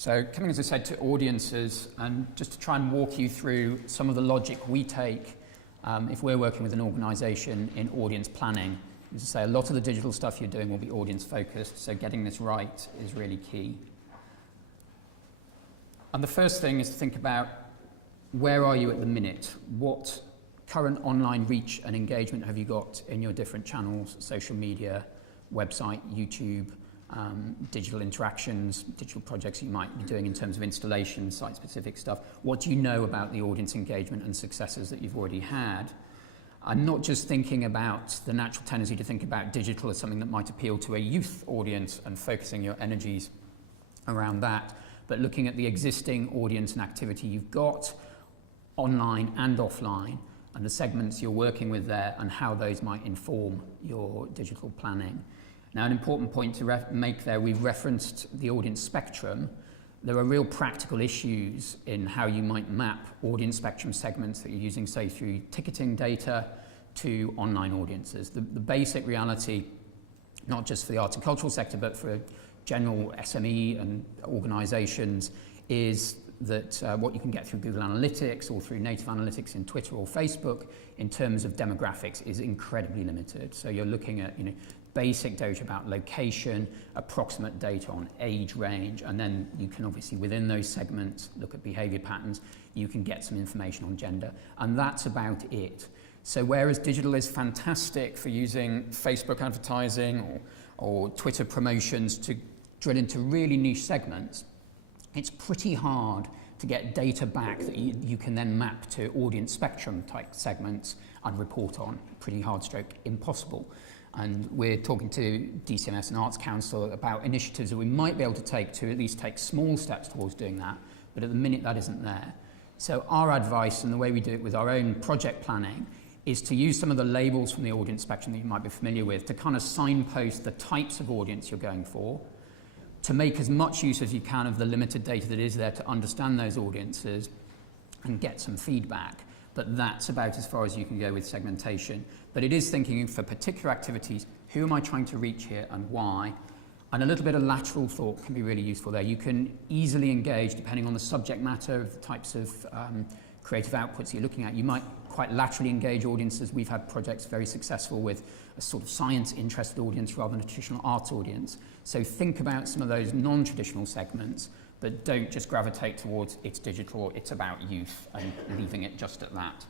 So coming, as I said, to audiences, and just to try and walk you through some of the logic we take if we're working with an organisation in audience planning. As I say, a lot of the digital stuff you're doing will be audience focused, so getting this right is really key. And the first thing is to think about, where are you at the minute? What current online reach and engagement have you got in your different channels, social media, website, YouTube, digital interactions, digital projects you might be doing in terms of installation, site-specific stuff? What do you know about the audience engagement and successes that you've already had? I'm not just thinking about the natural tendency to think about digital as something that might appeal to a youth audience and focusing your energies around that, but looking at the existing audience and activity you've got online and offline, and the segments you're working with there and how those might inform your digital planning. Now, an important point to make there, we've referenced the audience spectrum. There are real practical issues in how you might map audience spectrum segments that you're using, say, through ticketing data to online audiences. The basic reality, not just for the arts and cultural sector, but for general SME and organisations, is that what you can get through Google Analytics or through native analytics in Twitter or Facebook in terms of demographics is incredibly limited. So you're looking at, basic data about location, approximate data on age range, and then you can obviously within those segments look at behaviour patterns. You can get some information on gender, and that's about it. So whereas digital is fantastic for using Facebook advertising or Twitter promotions to drill into really niche segments, it's pretty hard to get data back that you can then map to audience spectrum type segments and report on. Pretty hard stroke impossible. And we're talking to DCMS and Arts Council about initiatives that we might be able to take to at least take small steps towards doing that, but at the minute that isn't there. So our advice, and the way we do it with our own project planning, is to use some of the labels from the audience spectrum that you might be familiar with to kind of signpost the types of audience you're going for, to make as much use as you can of the limited data that is there to understand those audiences and get some feedback. But that's about as far as you can go with segmentation. But it is thinking for particular activities, who am I trying to reach here and why? And a little bit of lateral thought can be really useful there. You can easily engage, depending on the subject matter of the types of creative outputs you're looking at. You might quite laterally engage audiences. We've had projects very successful with a sort of science-interested audience rather than a traditional arts audience. So think about some of those non-traditional segments, but don't just gravitate towards it's digital, it's about youth, and leaving it just at that.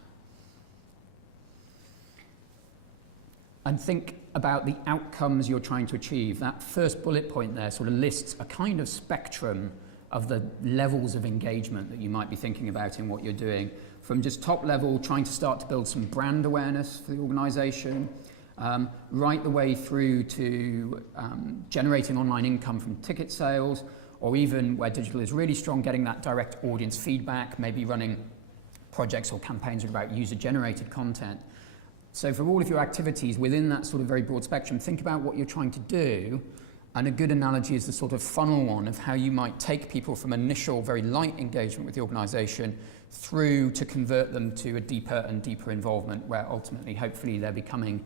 And think about the outcomes you're trying to achieve. That first bullet point there sort of lists a kind of spectrum of the levels of engagement that you might be thinking about in what you're doing, from just top level, trying to start to build some brand awareness for the organisation, right the way through to generating online income from ticket sales, or even where digital is really strong, getting that direct audience feedback, maybe running projects or campaigns about user-generated content. So for all of your activities within that sort of very broad spectrum, think about what you're trying to do, and a good analogy is the sort of funnel one of how you might take people from initial very light engagement with the organisation through to convert them to a deeper and deeper involvement, where ultimately, hopefully, they're becoming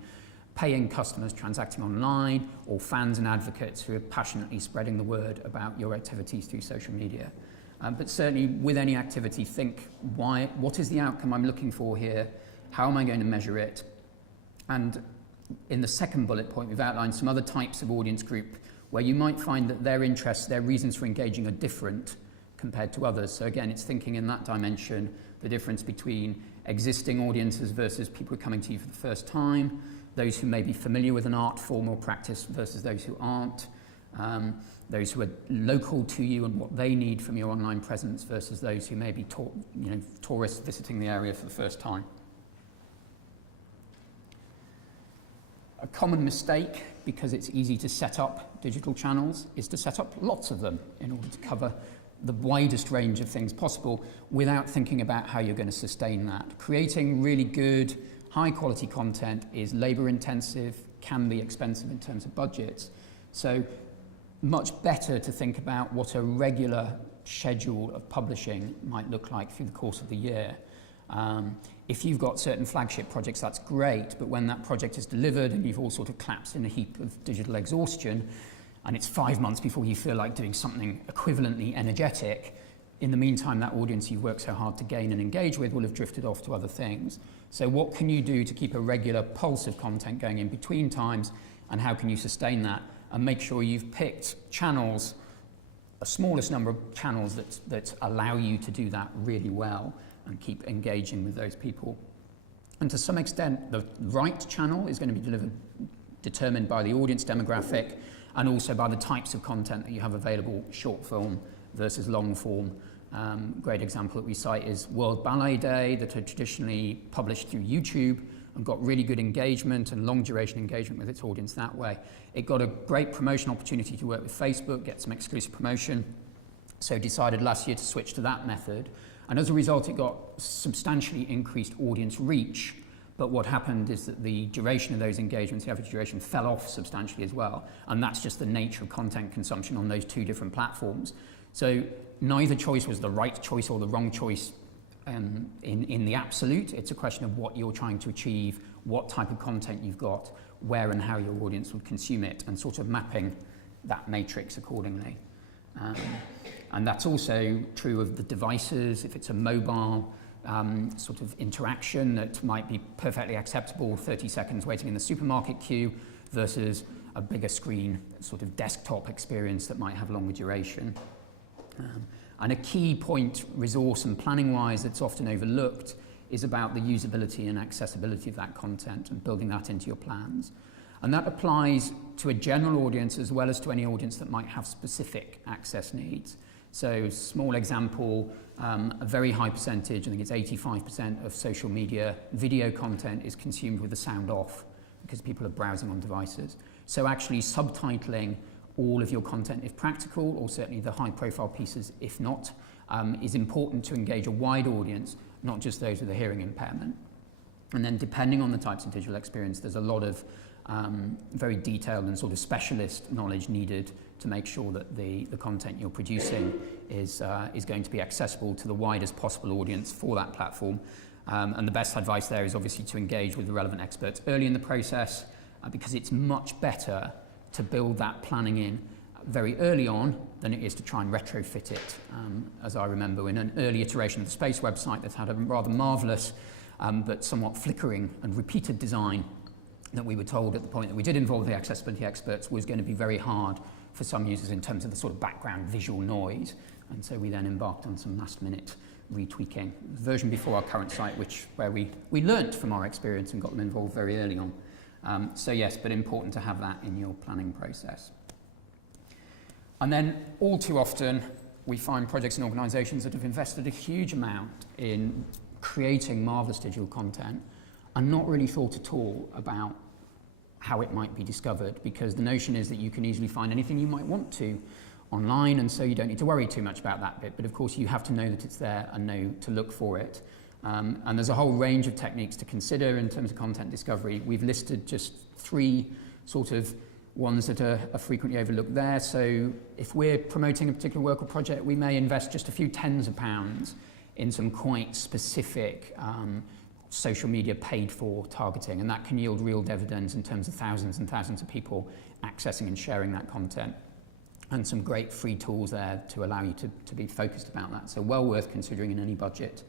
paying customers transacting online, or fans and advocates who are passionately spreading the word about your activities through social media. But certainly with any activity, think, what is the outcome I'm looking for here? How am I going to measure it? And in the second bullet point, we've outlined some other types of audience group where you might find that their interests, their reasons for engaging are different compared to others. So again, it's thinking in that dimension, the difference between existing audiences versus people coming to you for the first time, those who may be familiar with an art form or practice versus those who aren't, those who are local to you and what they need from your online presence versus those who may be tourists visiting the area for the first time. A common mistake, because it's easy to set up digital channels, is to set up lots of them in order to cover the widest range of things possible without thinking about how you're going to sustain that. Creating really good, high-quality content is labour-intensive, can be expensive in terms of budgets. So much better to think about what a regular schedule of publishing might look like through the course of the year. If you've got certain flagship projects, that's great, but when that project is delivered and you've all sort of collapsed in a heap of digital exhaustion, and it's 5 months before you feel like doing something equivalently energetic, in the meantime, that audience you've worked so hard to gain and engage with will have drifted off to other things. So what can you do to keep a regular pulse of content going in between times, and how can you sustain that and make sure you've picked channels, a smallest number of channels that allow you to do that really well and keep engaging with those people. And to some extent, the right channel is going to be determined by the audience demographic and also by the types of content that you have available, short form versus long form. Great example that we cite is World Ballet Day, that had traditionally published through YouTube and got really good engagement and long duration engagement with its audience that way. It got a great promotion opportunity to work with Facebook, get some exclusive promotion, so decided last year to switch to that method. And as a result, it got substantially increased audience reach. But what happened is that the duration of those engagements, the average duration, fell off substantially as well. And that's just the nature of content consumption on those two different platforms. So neither choice was the right choice or the wrong choice in the absolute. It's a question of what you're trying to achieve, what type of content you've got, where and how your audience would consume it, and sort of mapping that matrix accordingly. And that's also true of the devices. If it's a mobile sort of interaction that might be perfectly acceptable, 30 seconds waiting in the supermarket queue, versus a bigger screen sort of desktop experience that might have longer duration. And a key point, resource and planning-wise, that's often overlooked is about the usability and accessibility of that content and building that into your plans. And that applies to a general audience as well as to any audience that might have specific access needs. So, small example, a very high percentage, I think it's 85% of social media video content is consumed with the sound off because people are browsing on devices. So actually subtitling all of your content if practical, or certainly the high profile pieces if not, is important to engage a wide audience, not just those with a hearing impairment. And then depending on the types of digital experience, there's a lot of very detailed and sort of specialist knowledge needed to make sure that the content you're producing is going to be accessible to the widest possible audience for that platform. And the best advice there is obviously to engage with the relevant experts early in the process, because it's much better to build that planning in very early on than it is to try and retrofit it. As I remember in an early iteration of the Space website that had a rather marvellous but somewhat flickering and repeated design that we were told at the point that we did involve the accessibility experts was going to be very hard for some users in terms of the sort of background visual noise. And so we then embarked on some last minute retweaking. The version before our current site, where we learnt from our experience and got them involved very early on. So yes, but important to have that in your planning process. And then all too often, we find projects and organisations that have invested a huge amount in creating marvellous digital content and not really thought at all about how it might be discovered, because the notion is that you can easily find anything you might want to online, and so you don't need to worry too much about that bit. But of course, you have to know that it's there and know to look for it. And there's a whole range of techniques to consider in terms of content discovery. We've listed just 3 sort of ones that are frequently overlooked there. So if we're promoting a particular work or project, we may invest just a few tens of pounds in some quite specific social media paid for targeting, and that can yield real dividends in terms of thousands and thousands of people accessing and sharing that content, and some great free tools there to allow you to be focused about that. So well worth considering in any budget.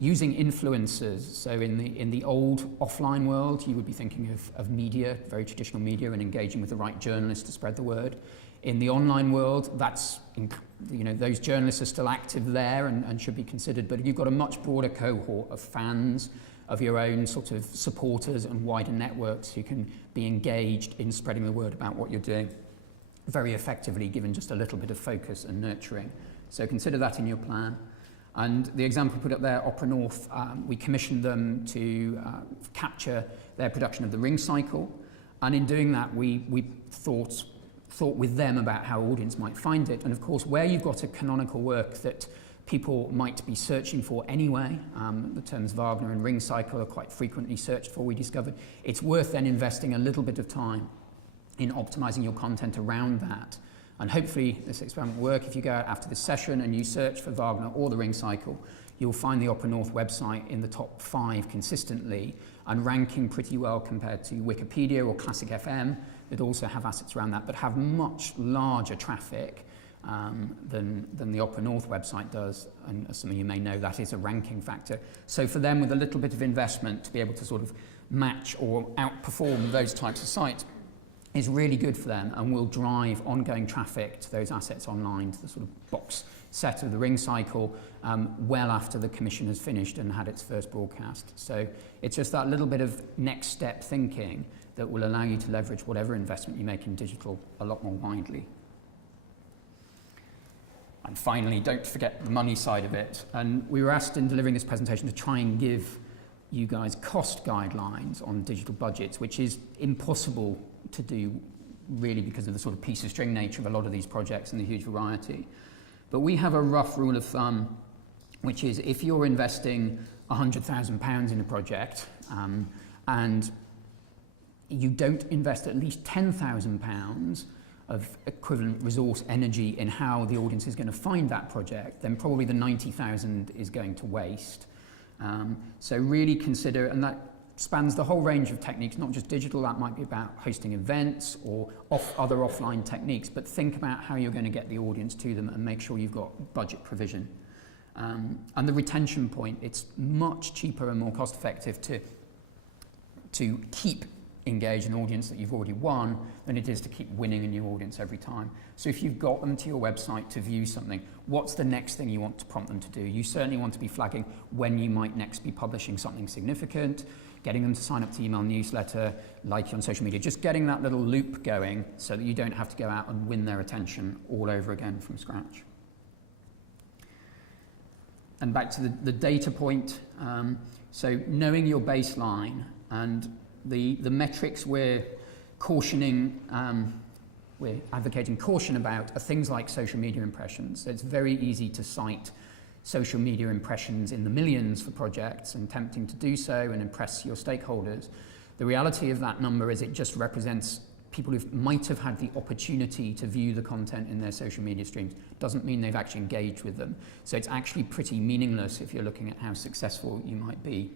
Using influencers, so in the old offline world, you would be thinking of media, very traditional media, and engaging with the right journalists to spread the word. In the online world, that's, those journalists are still active there and should be considered, but you've got a much broader cohort of fans, of your own sort of supporters and wider networks who can be engaged in spreading the word about what you're doing very effectively, given just a little bit of focus and nurturing. So consider that in your plan. And the example put up there, Opera North, we commissioned them to capture their production of the Ring Cycle. And in doing that, we thought with them about how audience might find it. And of course, where you've got a canonical work that people might be searching for anyway, the terms Wagner and Ring Cycle are quite frequently searched for, we discovered, it's worth then investing a little bit of time in optimizing your content around that. And hopefully this experiment will work. If you go out after this session and you search for Wagner or the Ring Cycle, you'll find the Opera North website in the top 5 consistently and ranking pretty well compared to Wikipedia or Classic FM, that also have assets around that, but have much larger traffic than the Opera North website does, and as some of you may know, that is a ranking factor. So for them, with a little bit of investment, to be able to sort of match or outperform those types of sites is really good for them, and will drive ongoing traffic to those assets online, to the sort of box set of the ring cycle, well after the commission has finished and had its first broadcast. So it's just that little bit of next step thinking that will allow you to leverage whatever investment you make in digital a lot more widely. And finally, don't forget the money side of it. And we were asked in delivering this presentation to try and give you guys cost guidelines on digital budgets, which is impossible to do really because of the sort of piece of string nature of a lot of these projects and the huge variety. But we have a rough rule of thumb, which is if you're investing £100,000 in a project and you don't invest at least £10,000 of equivalent resource energy in how the audience is going to find that project, then probably the 90,000 is going to waste. So really consider, and that spans the whole range of techniques, not just digital. That might be about hosting events or other offline techniques, but think about how you're going to get the audience to them and make sure you've got budget provision. And the retention point, it's much cheaper and more cost effective to keep engage an audience that you've already won than it is to keep winning a new audience every time. So if you've got them to your website to view something, what's the next thing you want to prompt them to do? You certainly want to be flagging when you might next be publishing something significant, getting them to sign up to email newsletter, like you on social media, just getting that little loop going so that you don't have to go out and win their attention all over again from scratch. And back to the data point, so knowing your baseline and the metrics we're advocating caution about are things like social media impressions. So it's very easy to cite social media impressions in the millions for projects and tempting to do so and impress your stakeholders. The reality of that number is it just represents people who might have had the opportunity to view the content in their social media streams. Doesn't mean they've actually engaged with them. So it's actually pretty meaningless if you're looking at how successful you might be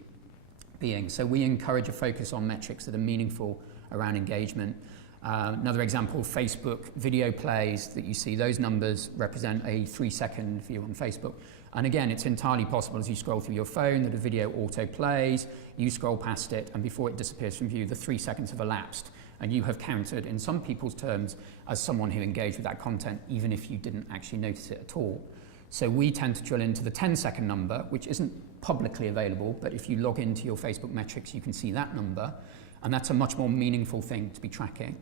being. So we encourage a focus on metrics that are meaningful around engagement. Another example, Facebook video plays that you see, those numbers represent a 3-second view on Facebook. And again, it's entirely possible as you scroll through your phone that a video auto plays, you scroll past it, and before it disappears from view, the 3 seconds have elapsed. And you have counted, in some people's terms, as someone who engaged with that content, even if you didn't actually notice it at all. So we tend to drill into the 10-second number, which isn't publicly available, but if you log into your Facebook metrics, you can see that number, and that's a much more meaningful thing to be tracking.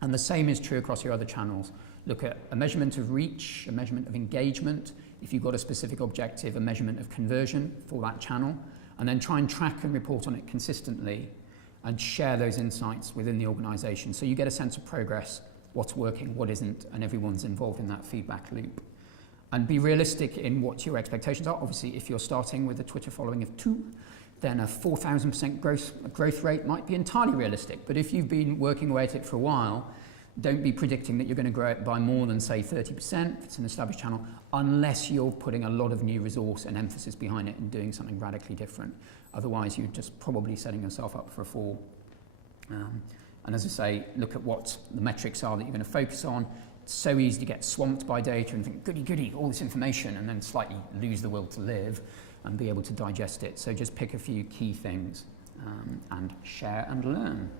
And the same is true across your other channels. Look at a measurement of reach, a measurement of engagement, if you've got a specific objective, a measurement of conversion for that channel, and then try and track and report on it consistently and share those insights within the organization so you get a sense of progress, what's working, what isn't, and everyone's involved in that feedback loop. And be realistic in what your expectations are. Obviously, if you're starting with a Twitter following of 2, then a 4,000% growth rate might be entirely realistic. But if you've been working away at it for a while, don't be predicting that you're going to grow it by more than, say, 30% if it's an established channel, unless you're putting a lot of new resource and emphasis behind it and doing something radically different. Otherwise, you're just probably setting yourself up for a fall. And as I say, look at what the metrics are that you're going to focus on. It's so easy to get swamped by data and think, goody, goody, all this information, and then slightly lose the will to live and be able to digest it. So just pick a few key things and share and learn.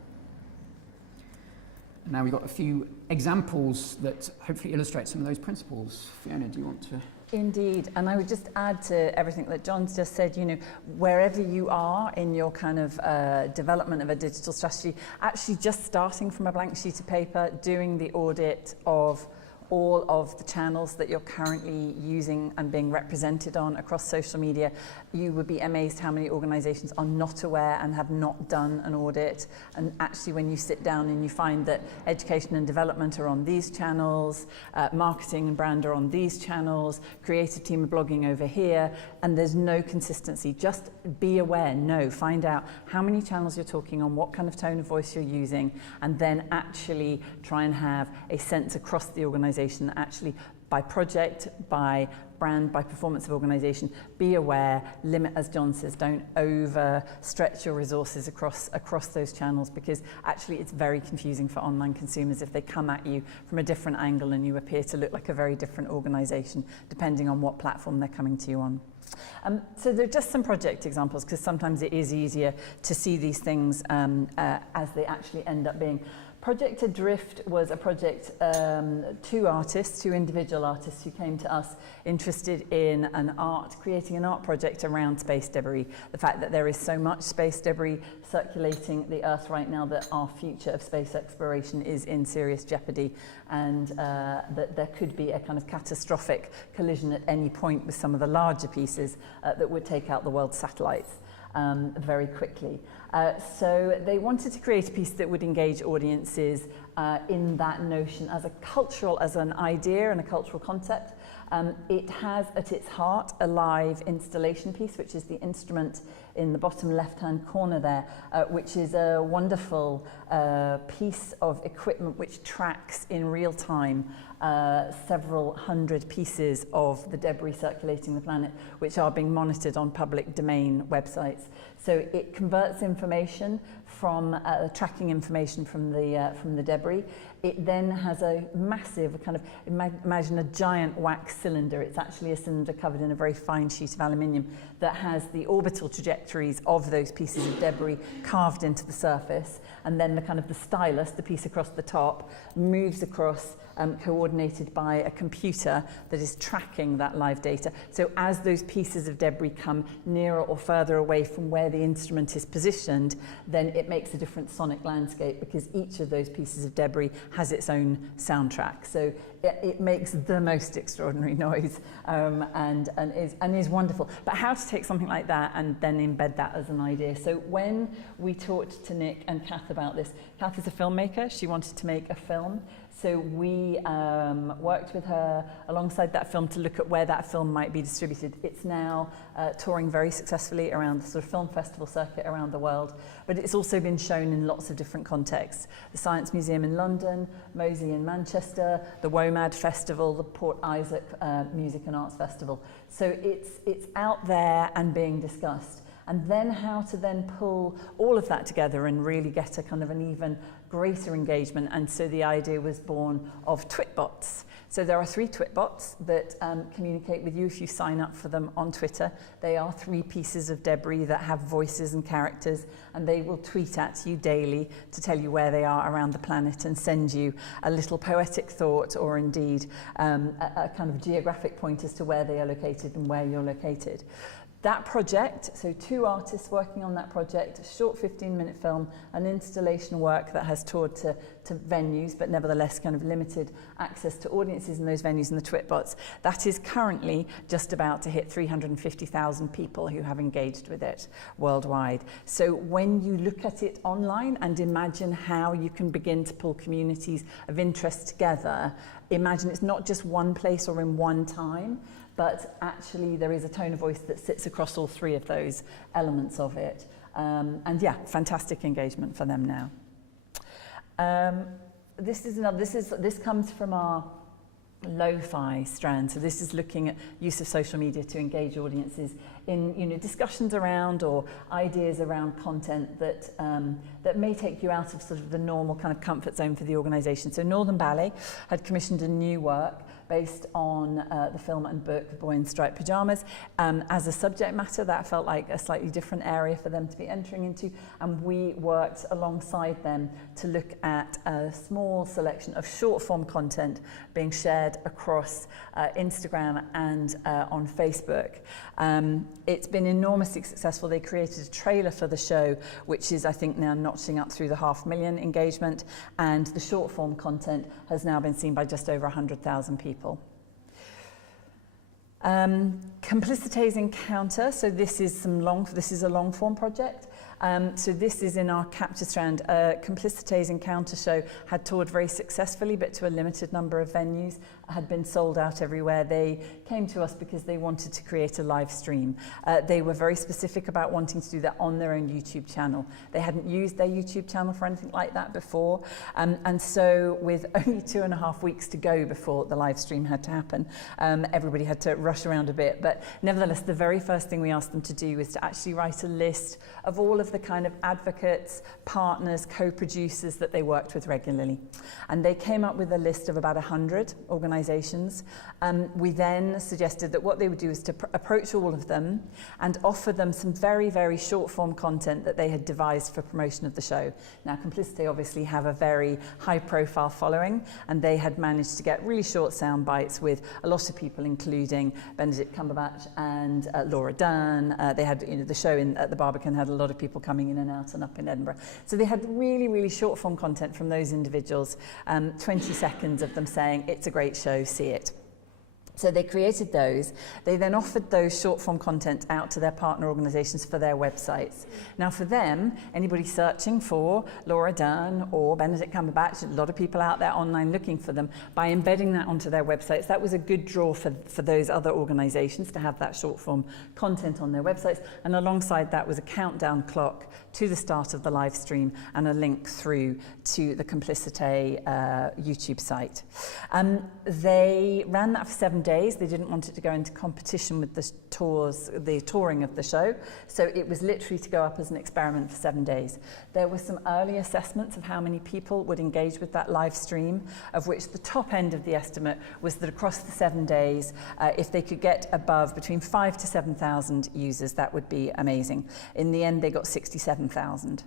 Now we've got a few examples that hopefully illustrate some of those principles. Fiona, do you want to? Indeed, and I would just add to everything that John's just said, you know, wherever you are in your kind of development of a digital strategy, actually just starting from a blank sheet of paper, doing the audit of all of the channels that you're currently using and being represented on across social media, you would be amazed how many organizations are not aware and have not done an audit. And actually when you sit down and you find that education and development are on these channels, marketing and brand are on these channels, creative team are blogging over here, and there's no consistency, just be aware, find out how many channels you're talking on, what kind of tone of voice you're using, and then actually try and have a sense across the organization that actually by project, by brand by performance of organisation. Be aware, limit, as John says, don't overstretch your resources across those channels, because actually it's very confusing for online consumers if they come at you from a different angle and you appear to look like a very different organisation depending on what platform they're coming to you on. So there are just some project examples, because sometimes it is easier to see these things as they actually end up being. Project Adrift was a project, two individual artists who came to us interested in creating an art project around space debris. The fact that there is so much space debris circulating the Earth right now that our future of space exploration is in serious jeopardy, and that there could be a kind of catastrophic collision at any point with some of the larger pieces that would take out the world's satellites very quickly. So they wanted to create a piece that would engage audiences in that notion as an idea and a cultural concept. It has at its heart a live installation piece, which is the instrument in the bottom left-hand corner there, which is a wonderful piece of equipment which tracks in real time several hundred pieces of the debris circulating the planet, which are being monitored on public domain websites. So it converts information from tracking information from the debris. It then has a massive kind of, imagine a giant wax cylinder. It's actually a cylinder covered in a very fine sheet of aluminium that has the orbital trajectories of those pieces of debris carved into the surface. And then the stylus, the piece across the top, moves across, coordinated by a computer that is tracking that live data. So as those pieces of debris come nearer or further away from where the instrument is positioned, then it makes a different sonic landscape, because each of those pieces of debris has its own soundtrack. So it makes the most extraordinary noise and is wonderful. But how to take something like that and then embed that as an idea? So when we talked to Nick and Kath about this, Kath is a filmmaker. She wanted to make a film. So we worked with her alongside that film to look at where that film might be distributed. It's now touring very successfully around the sort of film festival circuit around the world, but it's also been shown in lots of different contexts. The Science Museum in London, Mosey in Manchester, the WOMAD Festival, the Port Isaac Music and Arts Festival. So it's out there and being discussed. And then how to then pull all of that together and really get a kind of an even greater engagement. And so the idea was born of Twitbots. So there are 3 Twitbots that communicate with you if you sign up for them on Twitter. They are 3 pieces of debris that have voices and characters, and they will tweet at you daily to tell you where they are around the planet and send you a little poetic thought, or indeed a kind of geographic point as to where they are located and where you're located. That project, so 2 artists working on that project, a short 15-minute film, an installation work that has toured to venues, but nevertheless kind of limited access to audiences in those venues, and the Twitbots. That is currently just about to hit 350,000 people who have engaged with it worldwide. So when you look at it online and imagine how you can begin to pull communities of interest together, imagine it's not just one place or in one time, but actually there is a tone of voice that sits across all 3 of those elements of it. And yeah, fantastic engagement for them now. This comes from our lo-fi strand. So this is looking at use of social media to engage audiences in discussions around or ideas around content that may take you out of sort of the normal kind of comfort zone for the organisation. So Northern Ballet had commissioned a new work based on the film and book The Boy in Striped Pyjamas. As a subject matter, that felt like a slightly different area for them to be entering into, and we worked alongside them to look at a small selection of short form content being shared across Instagram and on Facebook. It's been enormously successful. They created a trailer for the show, which is, I think, now notching up through the 500,000 engagement, and the short form content has now been seen by just over 100,000 people. Complicité's Encounter. So this is a long form project. So this is in our capture strand. Complicité's Encounter show had toured very successfully, but to a limited number of venues, had been sold out everywhere. They came to us because they wanted to create a live stream. They were very specific about wanting to do that on their own YouTube channel. They hadn't used their YouTube channel for anything like that before. And so with only 2.5 weeks to go before the live stream had to happen, everybody had to rush around a bit. But nevertheless, the very first thing we asked them to do was to actually write a list of all of the kind of advocates, partners, co-producers that they worked with regularly. And they came up with a list of about 100 organizations. We then suggested that what they would do is to approach all of them and offer them some very, very short form content that they had devised for promotion of the show. Now, Complicité obviously have a very high profile following, and they had managed to get really short sound bites with a lot of people, including Benedict Cumberbatch and Laura Dern. They had, the show at the Barbican had a lot of people coming in and out and up in Edinburgh. So they had really, really short form content from those individuals, 20 seconds of them saying, it's a great show, see it. So they created those. They then offered those short form content out to their partner organisations for their websites. Now for them, anybody searching for Laura Dern or Benedict Cumberbatch, a lot of people out there online looking for them, by embedding that onto their websites, that was a good draw for those other organisations to have that short form content on their websites. And alongside that was a countdown clock to the start of the live stream and a link through to the Complicité YouTube site. They ran that for 7 days. They didn't want it to go into competition with the touring of the show. So it was literally to go up as an experiment for 7 days. There were some early assessments of how many people would engage with that live stream, of which the top end of the estimate was that across the 7 days, if they could get above between 5,000 to 7,000 users, that would be amazing. In the end, they got 67,000.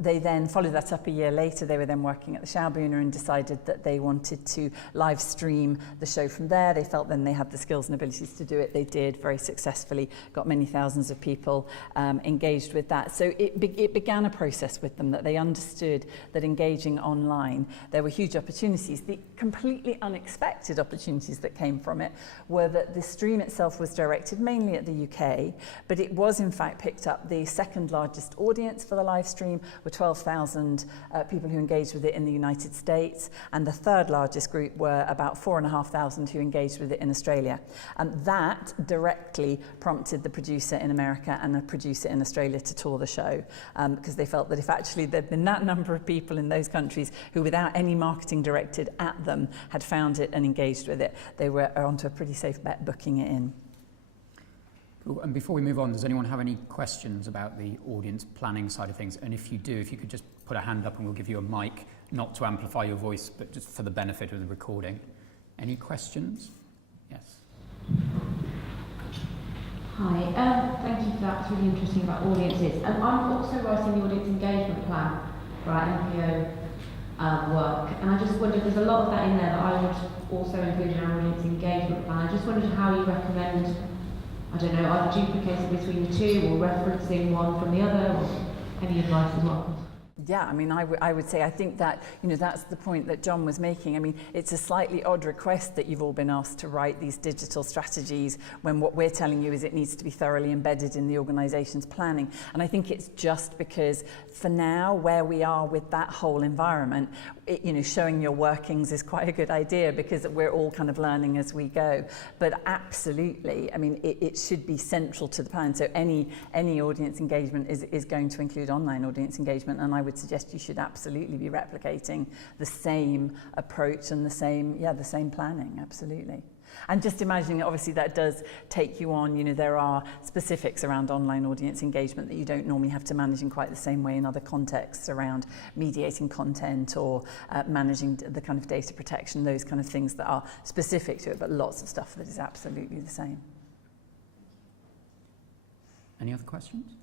They then followed that up a year later. They were then working at the Schaubühne and decided that they wanted to live stream the show from there. They felt then they had the skills and abilities to do it. They did very successfully, got many thousands of people engaged with that. So it began a process with them that they understood that engaging online, there were huge opportunities. The completely unexpected opportunities that came from it were that the stream itself was directed mainly at the UK, but it was in fact picked up the second largest audience for the live stream, were 12,000 people who engaged with it in the United States, and the third largest group were about 4,500 who engaged with it in Australia. And that directly prompted the producer in America and the producer in Australia to tour the show, because they felt that if actually there'd been that number of people in those countries who, without any marketing directed at them, had found it and engaged with it, they were onto a pretty safe bet booking it in. Cool. And before we move on, does anyone have any questions about the audience planning side of things? And if you do, if you could just put a hand up and we'll give you a mic, not to amplify your voice, but just for the benefit of the recording. Any questions? Yes. Hi, thank you for that. It's really interesting about audiences. And I'm also writing the audience engagement plan for our NPO work. And I just wondered, there's a lot of that in there that I would also include in our audience engagement plan. I just wondered how you recommend, I don't know, either duplicating between the two or referencing one from the other, or any advice as well? Yeah, I mean, I would say, I think that, that's the point that John was making. I mean, it's a slightly odd request that you've all been asked to write these digital strategies when what we're telling you is it needs to be thoroughly embedded in the organisation's planning. And I think it's just because for now, where we are with that whole environment, showing your workings is quite a good idea because we're all kind of learning as we go. But absolutely, I mean, it should be central to the plan. So any audience engagement is going to include online audience engagement, and I would suggest you should absolutely be replicating the same approach and the same planning, absolutely. And just imagining, obviously, that does take you on, there are specifics around online audience engagement that you don't normally have to manage in quite the same way in other contexts around mediating content or managing the kind of data protection, those kind of things that are specific to it, but lots of stuff that is absolutely the same. Any other questions?